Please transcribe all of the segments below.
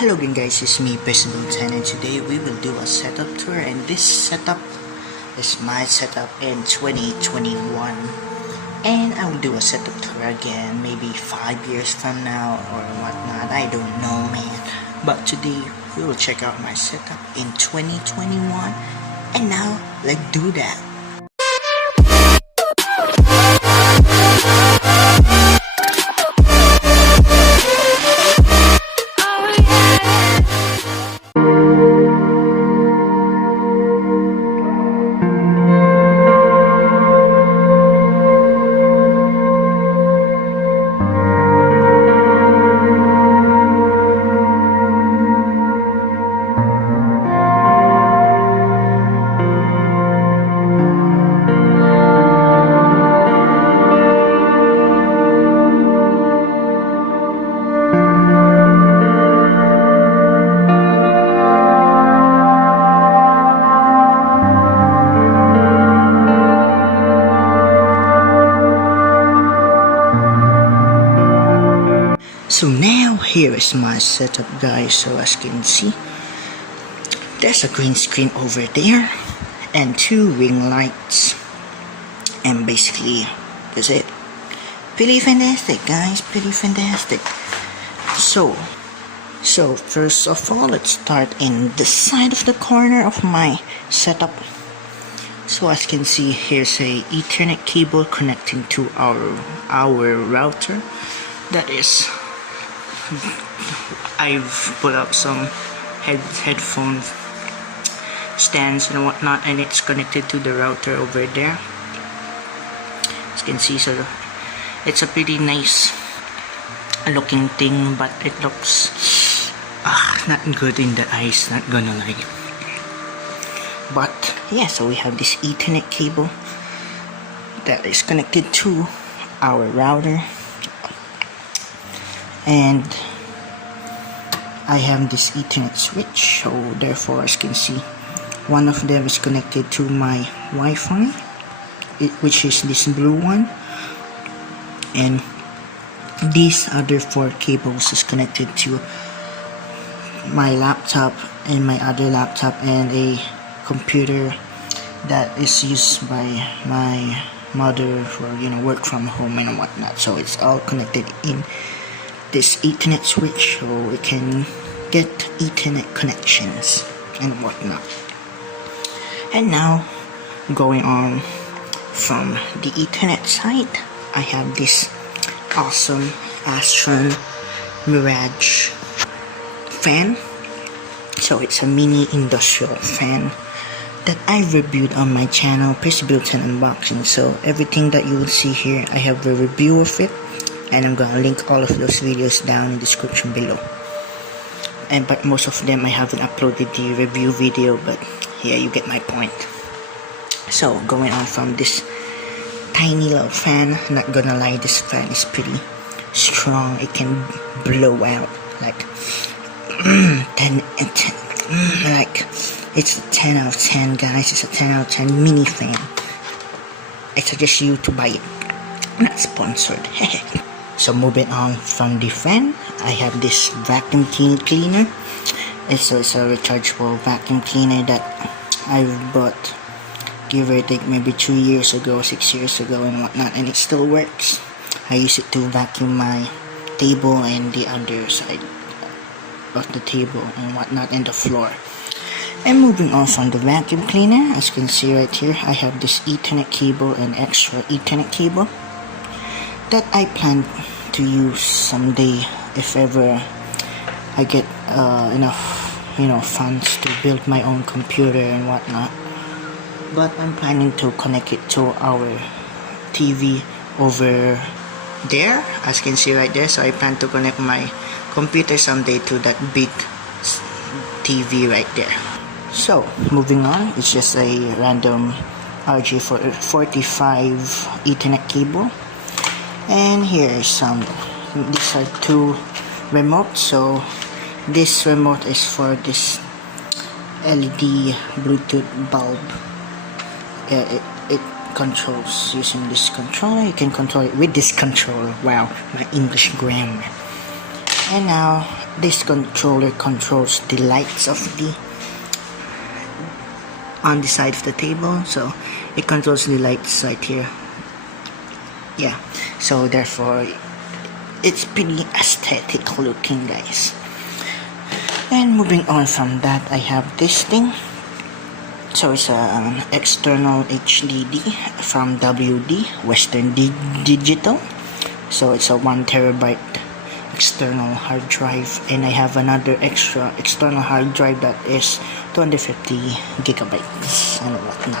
Hello again guys, it's me President 10 and today we will do a setup tour, and this setup is my setup in 2021, and I will do a setup tour again maybe 5 years from now or whatnot. I don't know, man, but today we will check out my setup in 2021, and now let's do that. So now here is my setup guys. So as you can see, there's a green screen over there and 2 ring lights, and basically that's it. Pretty fantastic guys, pretty fantastic. So first of all, let's start in the side of the corner of my setup. So as you can see, here's a Ethernet cable connecting to our router. That is, I've put up some headphone stands and whatnot, and it's connected to the router over there. As you can see, so it's a pretty nice looking thing, but it looks not good in the eyes, not gonna lie. But yeah, so we have this Ethernet cable that is connected to our router, and I have this Ethernet switch, so therefore as you can see, one of them is connected to my Wi-Fi, which is this blue one, and these other 4 cables is connected to my laptop and my other laptop and a computer that is used by my mother for work from home and whatnot. So it's all connected in this Ethernet switch, so we can get Ethernet connections and whatnot. And now, going on from the Ethernet side, I have this awesome Astro Mirage Fan. So it's a mini industrial fan that I reviewed on my channel, Built-In Unboxing. So everything that you will see here, I have a review of it, and I'm gonna link all of those videos down in the description below. But most of them I haven't uploaded the review video, but yeah, you get my point. So going on from this tiny little fan, not gonna lie, this fan is pretty strong. It can blow out like 10 and 10, like it's a 10 out of 10 guys. It's a 10 out of 10 mini fan. I suggest you to buy it, not sponsored. So moving on from the fan, I have this vacuum cleaner. It's a rechargeable vacuum cleaner that I bought, give or take, maybe 2 years ago, 6 years ago and whatnot, and it still works. I use it to vacuum my table and the other side of the table and whatnot, and the floor. And moving on from the vacuum cleaner, as you can see right here, I have this Ethernet cable and extra Ethernet cable that I plan to use someday if ever I get enough funds to build my own computer and whatnot. But I'm planning to connect it to our TV over there, as you can see right there. So I plan to connect my computer someday to that big TV right there. So moving on, it's just a random RJ45 Ethernet cable. And here's these are 2 remotes. So this remote is for this LED Bluetooth bulb. It controls using this controller. You can control it with this controller. Wow, my English grammar. And now this controller controls the lights of the on the side of the table, so it controls the lights right here. Yeah, so therefore it's pretty aesthetic looking, guys. And moving on from that, I have this thing. So it's an external HDD from WD Western Digital. So it's a 1 terabyte external hard drive, and I have another extra external hard drive that is 250 gigabytes and whatnot,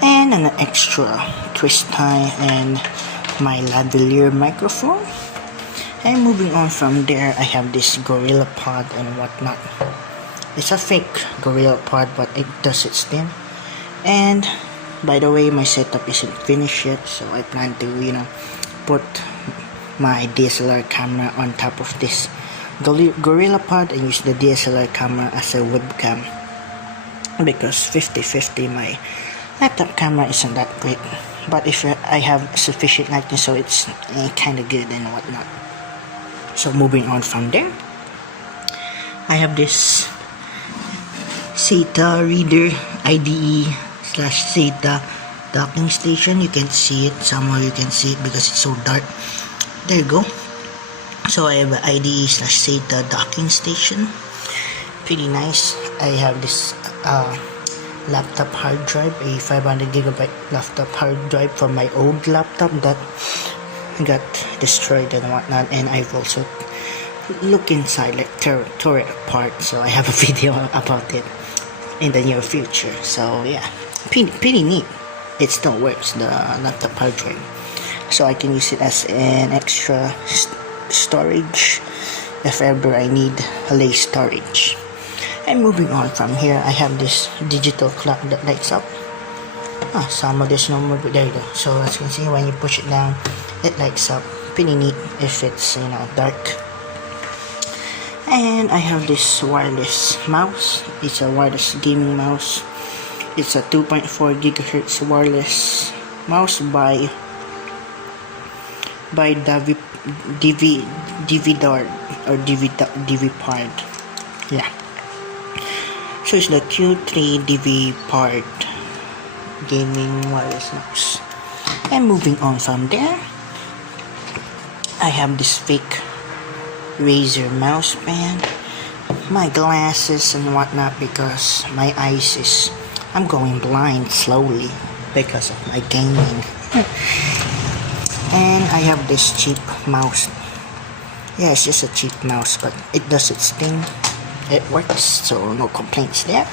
and an extra twist tie and my lavalier microphone. And moving on from there, I have this Gorilla Pod and whatnot. It's a fake Gorilla Pod, but it does its thing. And by the way, my setup isn't finished yet, so I plan to, put my DSLR camera on top of this Gorilla Pod and use the DSLR camera as a webcam, because 50-50 my laptop camera isn't that great, but if I have sufficient lighting, so it's kind of good and whatnot. So moving on from there, I have this SATA reader IDE/SATA docking station. You can see it, somehow you can see it because it's so dark. There you go. So I have an IDE/SATA docking station, pretty nice. I have this laptop hard drive, a 500 gigabyte laptop hard drive from my old laptop that got destroyed and whatnot, and I've also looked inside, like tore it apart, so I have a video about it in the near future. So yeah, pretty neat. It still works, the laptop hard drive, so I can use it as an extra storage if ever I need less storage. And moving on from here, I have this digital clock that lights up. Some of this no more, but there you go. So as you can see, when you push it down, it lights up. Pretty neat if it's dark. And I have this wireless mouse. It's a wireless gaming mouse. It's a 2.4 gigahertz wireless mouse by DVDARD or DVPARD. Yeah. So it's the Q3 DVPARD gaming wireless mouse. And moving on from there, I have this fake Razer mouse band, my glasses and whatnot, because my eyes I'm going blind slowly because of my gaming. And I have this cheap mouse. Yeah, it's just a cheap mouse, but it does its thing. It works, so no complaints there.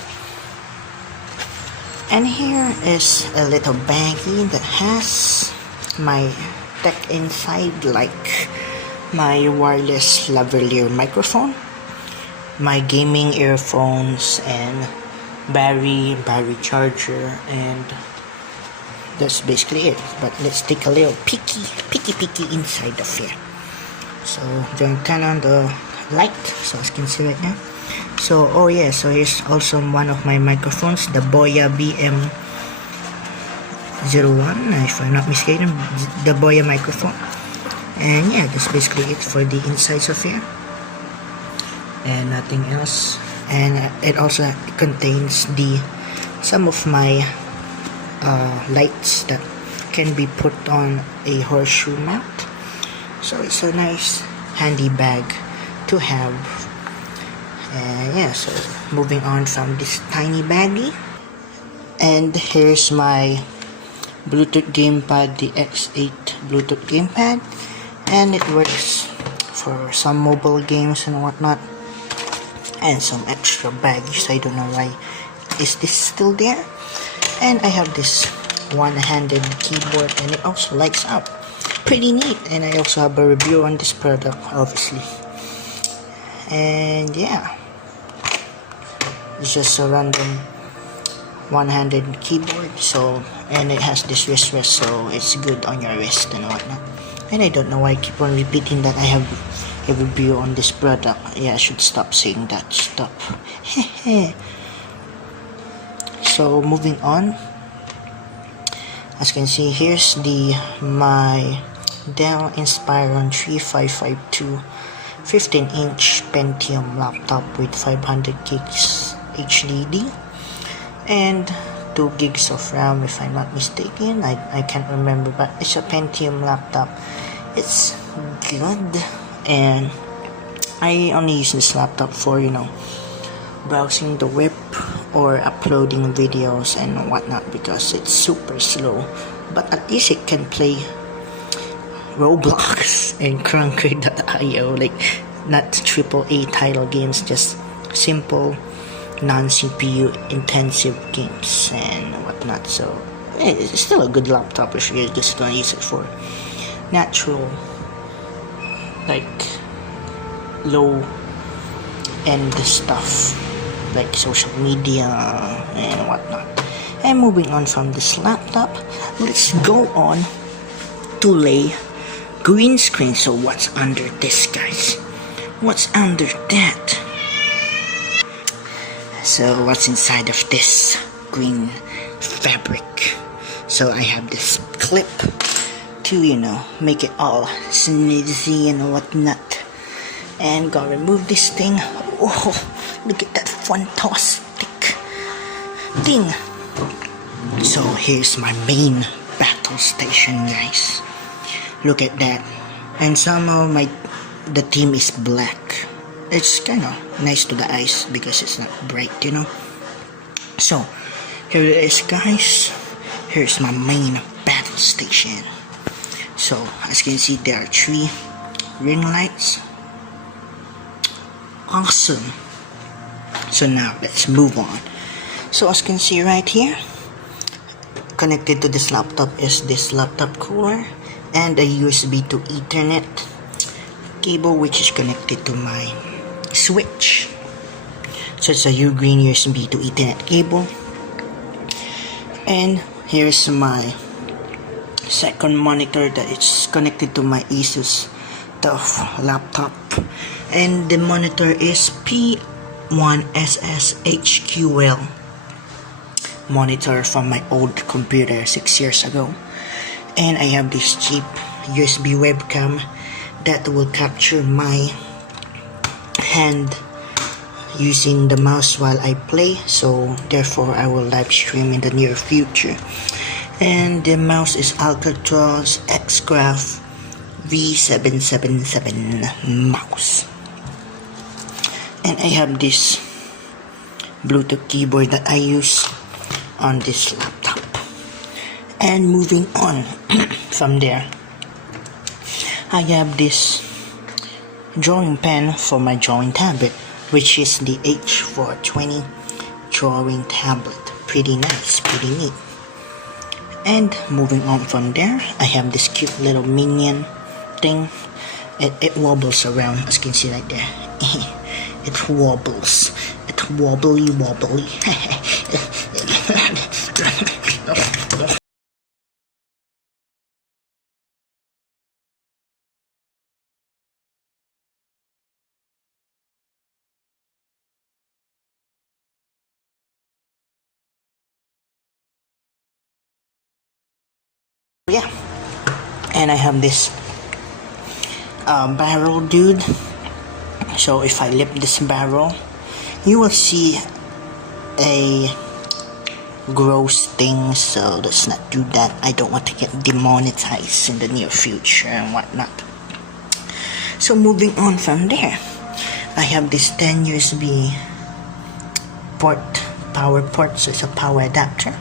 And here is a little baggie that has my tech inside, like my wireless lavalier microphone, my gaming earphones, and battery charger, and that's basically it. But let's take a little peeky inside of here. So then turn on the light, so as you can see right now. So so here's also one of my microphones, the Boya BM01, if I'm not mistaken, the Boya microphone. And yeah, that's basically it for the insides of here, and nothing else. And it also contains some of my lights that can be put on a horseshoe mount. So it's a nice handy bag to have. And yeah, so moving on from this tiny baggie, and here's my Bluetooth gamepad, the X8 Bluetooth gamepad, and it works for some mobile games and whatnot, and some extra baggage. I don't know why is this still there. And I have this one-handed keyboard, and it also lights up, pretty neat. And I also have a review on this product, obviously. And yeah, it's just a random one-handed keyboard, so, and it has this wrist rest, so it's good on your wrist and whatnot. And I don't know why I keep on repeating that I have a review on this product. Yeah, I should stop saying that. Stop. So moving on, as you can see, here's my Dell Inspiron 3552 15-inch Pentium laptop with 500 gigs HDD and 2 gigs of RAM if I'm not mistaken. I can't remember, but it's a Pentium laptop. It's good, and I only use this laptop for, browsing the web or uploading videos and whatnot because it's super slow, but at least it can play Roblox and Cranker.io, like not AAA title games, just simple non-CPU intensive games and whatnot. So it's still a good laptop if you're just gonna use it for natural, like low end stuff like social media and whatnot. And moving on from this laptop, let's go on to lay green screen. So what's under this, guys? What's under that? So what's inside of this green fabric? So I have this clip to make it all snazzy and whatnot, and gonna remove this thing. Oh, look at that fantastic thing. So here's my main battle station, guys. Look at that. And somehow the theme is black. It's kind of nice to the eyes because it's not bright, So here it is, guys. Here's my main battle station. So as you can see, there are 3 ring lights. Awesome. So now let's move on. So as you can see right here, connected to this laptop is this laptop cooler and a USB to Ethernet cable, which is connected to my switch. So it's a green USB to Ethernet cable. And here's my second monitor that is connected to my Asus TUF laptop, and the monitor is P1SSHQL monitor from my old computer 6 years ago. And I have this cheap USB webcam that will capture my hand using the mouse while I play, so therefore I will live stream in the near future. And the mouse is Alcatraz Xcraft V777 mouse. And I have this Bluetooth keyboard that I use on this laptop. And moving on from there, I have this drawing pen for my drawing tablet, which is the H420 drawing tablet. Pretty nice, pretty neat. And moving on from there, I have this cute little minion thing. It wobbles around, as you can see right there. It wobbles. It's wobbly. Yeah, and I have this barrel dude. So if I lift this barrel, you will see a gross thing, so let's not do that. I don't want to get demonetized in the near future and whatnot. So moving on from there, I have this 10 USB power port, so it's a power adapter.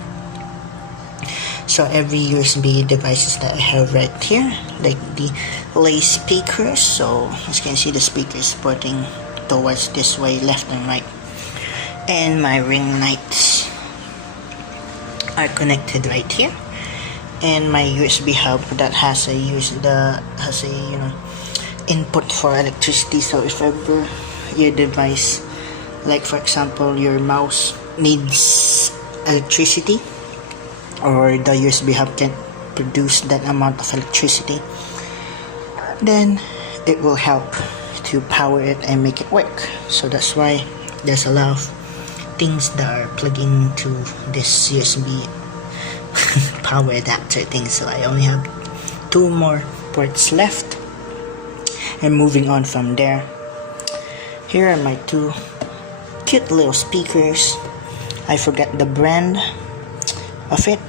So every USB devices that I have right here, like the lay speakers, so as you can see the speaker is pointing towards this way, left and right. And my ring lights are connected right here. And my USB hub that has a input for electricity. So if ever your device, like for example your mouse, needs electricity, or the USB hub can produce that amount of electricity, then it will help to power it and make it work. So that's why there's a lot of things that are plugging to this USB power adapter thing. So I only have 2 more ports left. And moving on from there, Here are my two cute little speakers. I forgot the brand of it,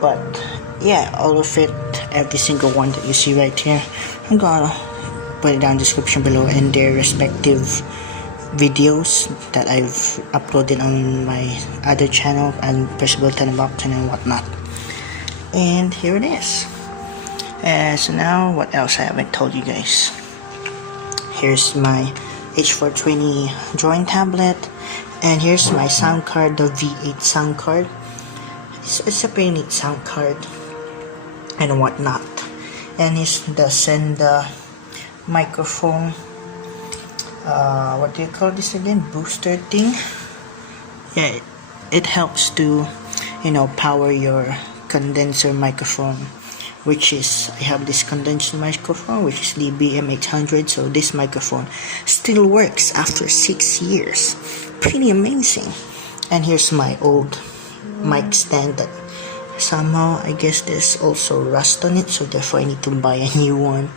but yeah, all of it, every single one that you see right here, I'm gonna put it down in the description below, and their respective videos that I've uploaded on my other channel and Percival Tenenbaum and whatnot. And here it is. So now, what else I haven't told you guys? Here's my H420 drawing tablet, and here's my sound card, the V8 sound card. It's a pretty neat sound card and whatnot. And here's the Senda microphone. What do you call this again? Booster thing. Yeah, it helps to, power your condenser microphone, which is, I have this condenser microphone, which is the BM800. So this microphone still works after 6 years. Pretty amazing. And here's my old mic stand that somehow, I guess there's also rust on it, so therefore I need to buy a new one.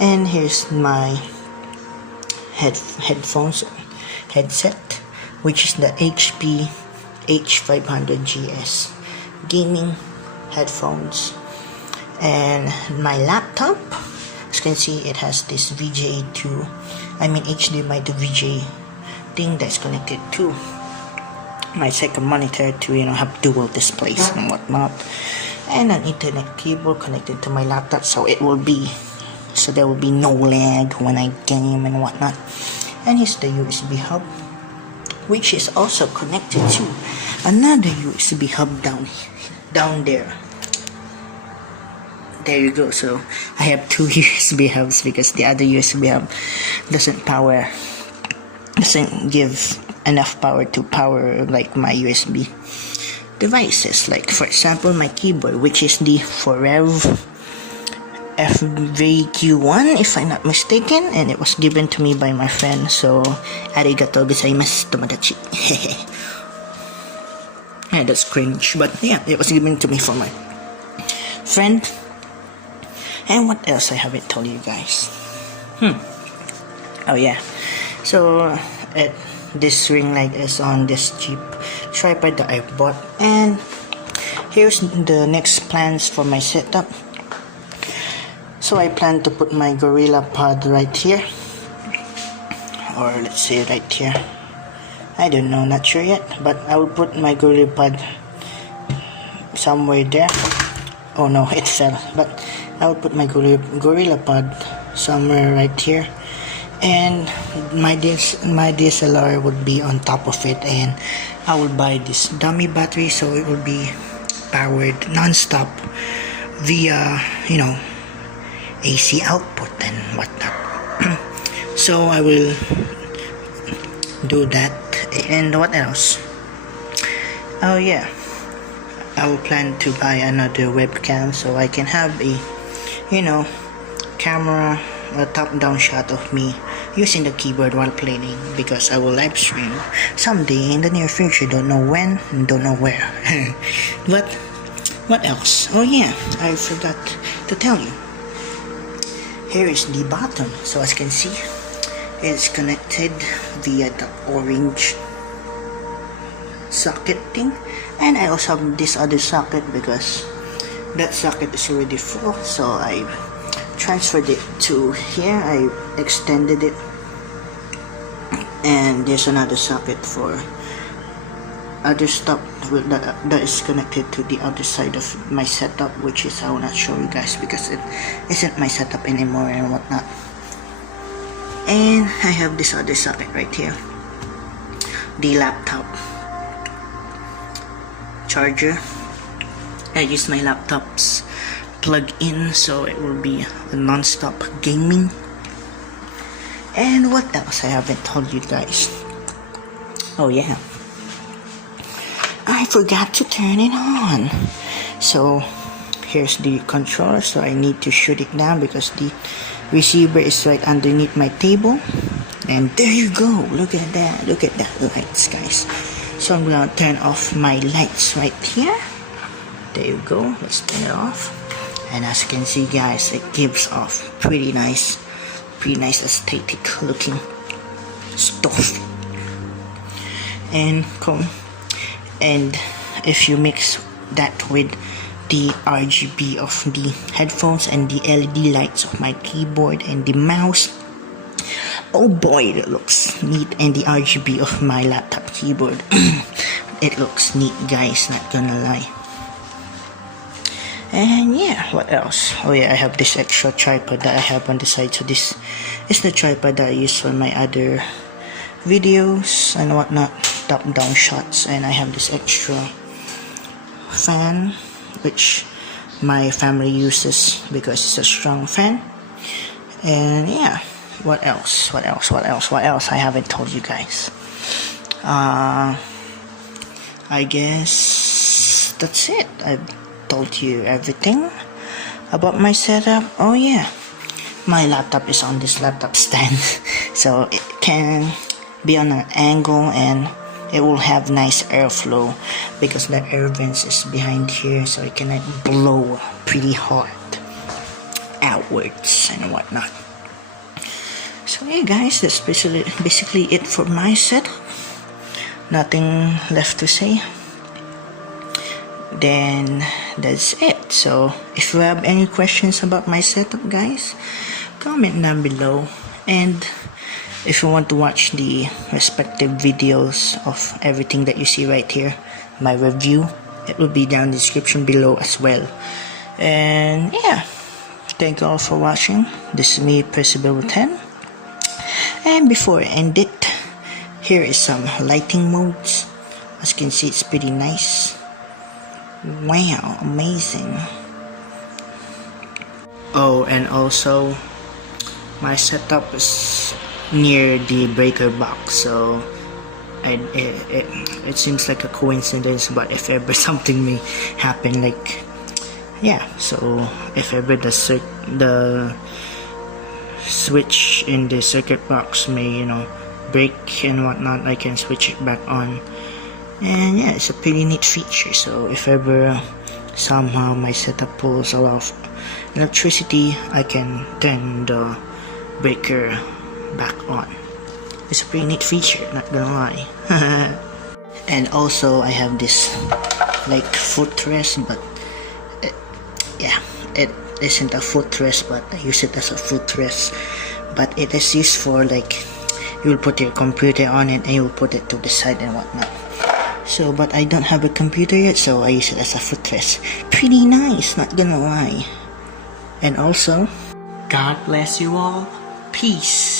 And here's my headphones headset, which is the HP H500GS gaming headphones. And my laptop, as you can see, it has this HDMI to VGA thing that's connected to my second monitor to have dual displays and whatnot, and an Ethernet keyboard connected to my laptop, so there will be no lag when I game and whatnot. And here's the USB hub, which is also connected to another USB hub down there. There you go. So I have two USB hubs because the other USB hub doesn't give enough power to power like my USB devices, like for example my keyboard, which is the Forev FVQ1 if I'm not mistaken, and it was given to me by my friend, so arigato gozaimasu tomodachi. Yeah, that's cringe, but yeah, it was given to me from my friend. And what else I haven't told you guys? Oh yeah, so this ring light is on this cheap tripod that I bought, and here's the next plans for my setup. So I plan to put my Gorilla Pod right here, or let's say right here. I don't know, not sure yet, but I will put my Gorilla Pod somewhere there. Oh no, it fell, but I will put my Gorilla Pod somewhere right here, and my DSLR would be on top of it, and I will buy this dummy battery so it will be powered non-stop via AC output and whatnot. So I will do that. And what else? Oh yeah, I will plan to buy another webcam so I can have a camera, a top-down shot of me using the keyboard while playing, because I will live stream someday in the near future. Don't know when, don't know where. But what else? Oh yeah, I forgot to tell you. Here is the bottom. So as you can see, it's connected via the orange socket thing, and I also have this other socket because that socket is already full, so I transferred it to here. I extended it, and there's another socket for other stuff that is connected to the other side of my setup, which is I will not show you guys because it isn't my setup anymore and whatnot. And I have this other socket right here, the laptop charger. I use my laptop's plug-in, so it will be a non-stop gaming. And what else I haven't told you guys? Oh yeah, I forgot to turn it on. So here's the controller, so I need to shoot it down because the receiver is right underneath my table. And there you go, look at that lights, guys. So I'm gonna turn off my lights right here. There you go, let's turn it off. And as you can see guys, it gives off pretty nice aesthetic looking stuff. And if you mix that with the RGB of the headphones and the LED lights of my keyboard and the mouse, oh boy, it looks neat. And the RGB of my laptop keyboard, it looks neat, guys, not gonna lie. And yeah, what else? Oh yeah, I have this extra tripod that I have on the side. So this is the tripod that I use for my other videos and whatnot, top-down shots. And I have this extra fan which my family uses because it's a strong fan. And yeah, what else I haven't told you guys. I guess that's it. I've told you everything about my setup. Oh yeah, my laptop is on this laptop stand so it can be on an angle and it will have nice airflow because the air vents is behind here, so it can blow pretty hard outwards and whatnot. So yeah guys, that's basically it for my setup. Nothing left to say. Then that's it. So if you have any questions about my setup, guys, comment down below. And if you want to watch the respective videos of everything that you see right here, my review, it will be down in the description below as well. And yeah, thank you all for watching. This is me, Percival 10. And before I end it, here is some lighting modes. As you can see, it's pretty nice. Wow, amazing. Oh, and also my setup is near the breaker box, so it seems like a coincidence, but if ever something may happen, like yeah, so if ever the switch in the circuit box may break and whatnot, I can switch it back on. And yeah, it's a pretty neat feature. So if ever somehow my setup pulls a lot of electricity, I can turn the breaker back on. It's a pretty neat feature, not gonna lie. And also I have this like footrest, but it isn't a footrest, but I use it as a footrest. But it is used for like, you will put your computer on it and you will put it to the side and whatnot. So, but I don't have a computer yet, so I use it as a footrest. Pretty nice, not gonna lie. And also, God bless you all. Peace.